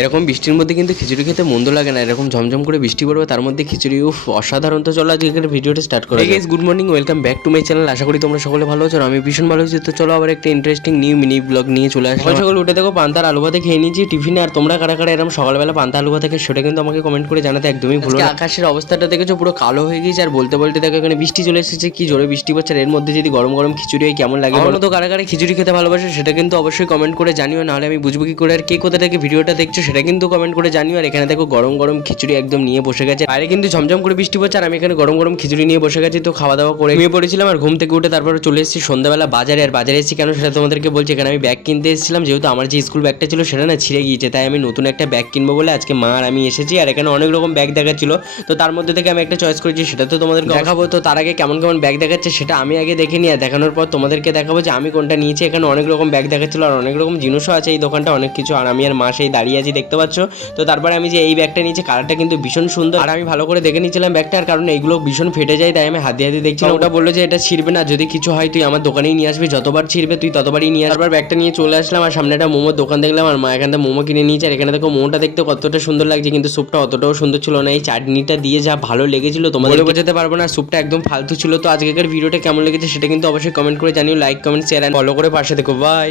এরকম বৃষ্টির মধ্যে কিন্তু খিচুড়ি খেতে মন্দ লাগে না, এরকম ঝমঝম করে বৃষ্টি পড়বে তার মধ্যে খিচুড়ি, উফ অসাধারণ। তো চলো আজকে ভিডিওটা স্টার্ট করা যাক। Good morning, welcome back to my channel. আশা করি তোমরা সকলে ভালো আছো, আর আমি ভীষণ ভালো আছি। তো চলো আবার একটা ইন্টারেস্টিং নিউ মিনি ব্লগ নিয়ে চলে আসলাম। সকালে উঠে দেখো পান্তার আলু ভাতে খেয়ে নিয়েছি টিফিনে। আর তোমরা কারা কারা এরকম সকালবেলা পান্তা আলু ভাতে খেয়ে সেটা কিন্তু আমাকে কমেন্ট করে জানাতে একদমই ভুলো না। আকাশের অবস্থাটা দেখেছো পুরো কালো হয়ে গেছে, আর বলতে বলতে দেখো এখানে বৃষ্টি চলে এসেছে, কি জোরে বৃষ্টি পড়ছে। আর এর মধ্যে যদি গরম গরম খিচুড়ি হয় কেমন লাগে বলো তো? কারা কারা খিচুড়ি খেতে ভালোবাসে সেটা কিন্তু অবশ্যই কমেন্ট করে জানিও, নাহলে আমি বুঝবো কি করে। আর কে কোথা থেকে ভিডিওটা দেখছো সেটা কিন্তু কমেন্ট করে জানিও। আর এখানে দেখো গরম গরম খিচুড়ি একদম নিয়ে বসে গেছে, বাইরে কিন্তু ঝমঝম করে বৃষ্টি পড়ছে, আর আমি এখানে গরম গরম খিচুড়ি নিয়ে বসে গেছি। তো খাওয়া দাওয়া করে ঘুমিয়ে পড়েছিলাম, আর ঘুম থেকে উঠে তারপরে চলে এসেছি সন্ধ্যাবেলা বাজারে। আর বাজারে এসেছি কেন সেটা তোমাদেরকে বলছি। এখানে আমি ব্যাগ কিনতে এসেছিলাম, যেহেতু আমার যে স্কুল ব্যাগটা ছিল সেটা না ছিঁড়ে গিয়েছে, তাই আমি নতুন একটা ব্যাগ কিনবো বলে আজকে মা আর আমি এসেছি। আর এখানে অনেক রকম ব্যাগ দেখাচ্ছিল, তো তার মধ্যে থেকে আমি একটা চয়েস করেছি, সেটা তো তোমাদেরকে দেখাবো। তো তার আগে কেমন কেমন ব্যাগ দেখাচ্ছে সেটা আমি আগে দেখে নিই, আর দেখানোর পর তোমাদেরকে দেখাবো যে আমি কোনটা নিয়েছি। এখানে অনেক রকম ব্যাগ দেখাচ্ছিল, আর অনেক রকম জিনিসও আছে এই দোকানটা, অনেক কিছু। আর আমি আর মা সেই দাঁড়িয়ে আছি, দেখতে পাচ্ছ। তো তারপরে আমি যে এই ব্যাগটা নিয়েছি, কালারটা কিন্তু ভীষণ সুন্দর, আর আমি ভালো করে দেখে নিয়েছিলাম ব্যাগটার, কারণ এইগুলো ভীষণ ফেটে যায়, তাই আমি হাতে হাতে দেখছিলাম। ওটা বললো যে এটা ছিঁড়বে না, যদি কিছু হয় তুই আমার দোকানেই নিয়ে আসবি, যতবার ছিঁড়বে তুই ততবারই নিয়ে আসবার। ব্যাগটা নিয়ে চলে আসলাম, আর সামনে একটা মোমোর দোকান দেখলাম, আর মা এখান থেকে মোমো কিনে নিয়েছে। আর এখানে দেখো মোমোটা দেখতে কতটা সুন্দর লাগছে, কিন্তু স্যুপটা অতটাও সুন্দর ছিল না। এই চাটনিটা দিয়ে যা ভালো লেগেছিল তোমাদের বোঝাতে পারবো না, স্যুপটা একদম ফালতু ছিল। তো আজকের ভিডিওটা কেমন লেগেছে সেটা কিন্তু অবশ্যই কমেন্ট করে জানিও। Like comment share and follow করে পাশে দেখো। বাই।